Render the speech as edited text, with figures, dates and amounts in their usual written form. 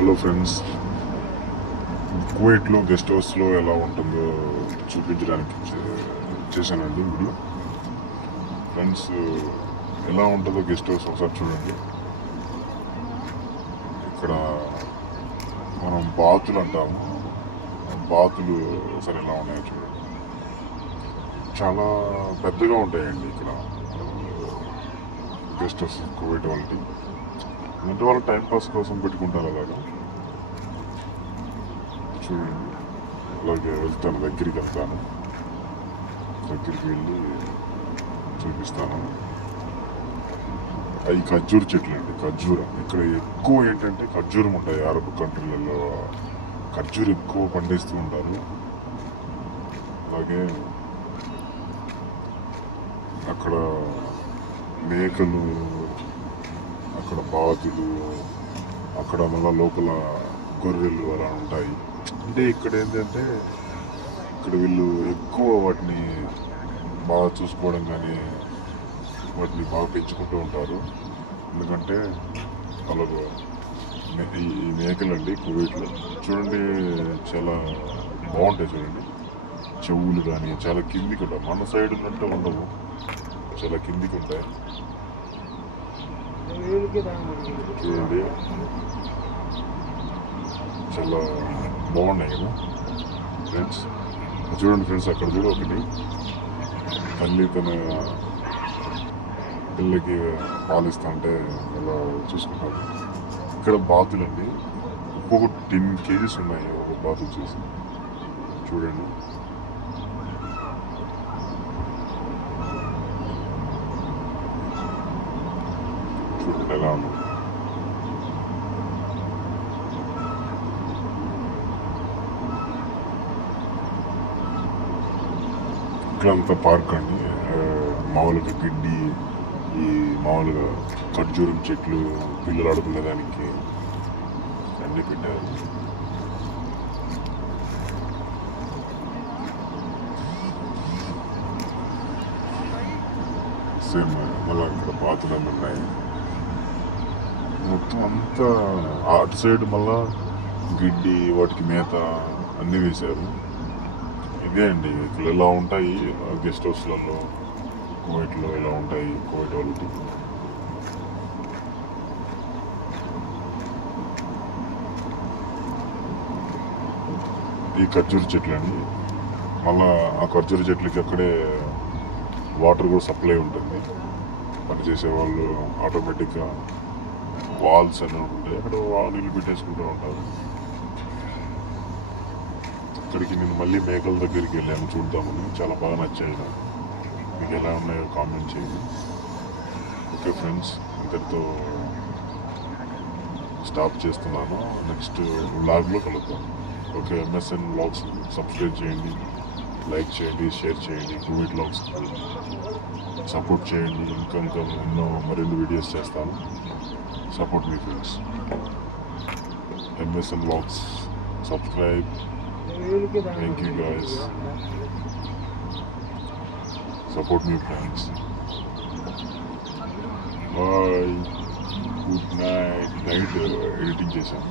Hello friends, కువైట్లో guest హౌస్లో ఎలా ఉంటుందో చూపించడానికి చేశానండి వీడియో. ఫ్రెండ్స్, ఎలా ఉంటుందో గెస్ట్ హౌస్ ఒకసారి చూడండి. ఇక్కడ మనం బాతులు అంటాము, బాతులు ఒకసారి ఎలా ఉన్నాయో చూడండి. చాలా పెద్దగా ఉంటాయండి ఇక్కడ గెస్ట్ హౌస్ కువైట్ వాళ్ళకి. అంటే వాళ్ళు టైంపాస్ కోసం పెట్టుకుంటారు అలాగా. చూడండి, అలాగే వెళ్తాను, దగ్గరికి వెళ్తాను, దగ్గరికి వెళ్ళి చూపిస్తాను. అవి ఖర్జూర చెట్లు అండి, ఖర్జూరం. ఇక్కడ ఎక్కువ ఏంటంటే ఖర్జూరం ఉంటాయి. అరబ్ కంట్రీలలో ఖర్జూరం ఎక్కువ పండిస్తూ ఉంటారు. అలాగే అక్కడ మేకలు, అక్కడ బాతులు, అక్కడ మళ్ళీ లోపల గొర్రెలు అలా ఉంటాయి. అంటే ఇక్కడ ఏంటంటే ఇక్కడ వీళ్ళు ఎక్కువ వాటిని బాగా చూసుకోవడం కానీ వాటిని బాగా పెంచుకుంటూ ఉంటారు. ఎందుకంటే వాళ్ళకు ఈ మేకలు అండి కువైట్లో చూడండి చాలా బాగుంటాయి. చూడండి, చెవులు కానీ చాలా కిందికి ఉంటాయి. మన సైడ్ ఉన్నట్టు ఉండవు, చాలా కిందికి ఉంటాయి. చూడండి, చాలా బాగున్నాయి కదా ఫ్రెండ్స్. చూడండి ఫ్రెండ్స్, అక్కడ చూడ ఒకటి తల్లి తన పిల్లకి పాలిస్తా అంటే అలా చూసుకుంటారు. ఇక్కడ బాతులు అండి, ఒక్కొక్క 10 kgs ఉన్నాయి ఒక బాతులు చూసి. చూడండి, చూడండి ఎలా ఉంది. ఇక్కడంతా పార్క్ అండి. మామూలుగా గిడ్డి, ఈ మామూలుగా ఖర్జూరం చెట్లు, పిల్లలు ఆడుకునేదానికి అన్నీ పెట్టారు. సేమ్ మళ్ళీ ఇక్కడ బాతులు అన్నీ ఉన్నాయి. మొత్తం అంతా అటు సైడ్ మళ్ళా గిడ్డి, వాటికి మేత అన్నీ వేశారు. ఇదే అండి, ఇక్కడ ఎలా ఉంటాయి గెస్ట్ హౌస్లలో కువైట్లో, ఎలా ఉంటాయి కువైట్ వాళ్ళకి. ఈ ఖర్జూర చెట్లు అండి, మళ్ళా ఆ ఖర్జూర చెట్లకి అక్కడే వాటర్ కూడా సప్లై ఉంటుంది. పనిచేసే వాళ్ళు ఆటోమేటిక్గా వాల్స్ అని ఉంటాయి, అక్కడ నీళ్ళు పెట్టేసుకుంటూ ఉంటారు. ఇక్కడికి నేను మళ్ళీ మేకల దగ్గరికి వెళ్ళాను చూద్దామని. చాలా బాగా నచ్చాయి నాకు. మీకు ఎలా ఉన్నాయో కామెంట్ చేయండి. ఓకే ఫ్రెండ్స్, ఇంతటితో స్టాప్ చేస్తున్నాను. నెక్స్ట్ వ్లాగ్లో కలుద్దాం. ఓకే, MSN వ్లాగ్స్ సబ్స్క్రైబ్ చేయండి, లైక్ చేయండి, షేర్ చేయండి. కువైట్ వ్లాగ్స్ సపోర్ట్ చేయండి. ఇంకా ఎన్నో మరిన్ని వీడియోస్ చేస్తాను. Support me friends. MSN vlogs subscribe. Thank you guys. Support me friends. Bye. Good night. Night editing చేశాను.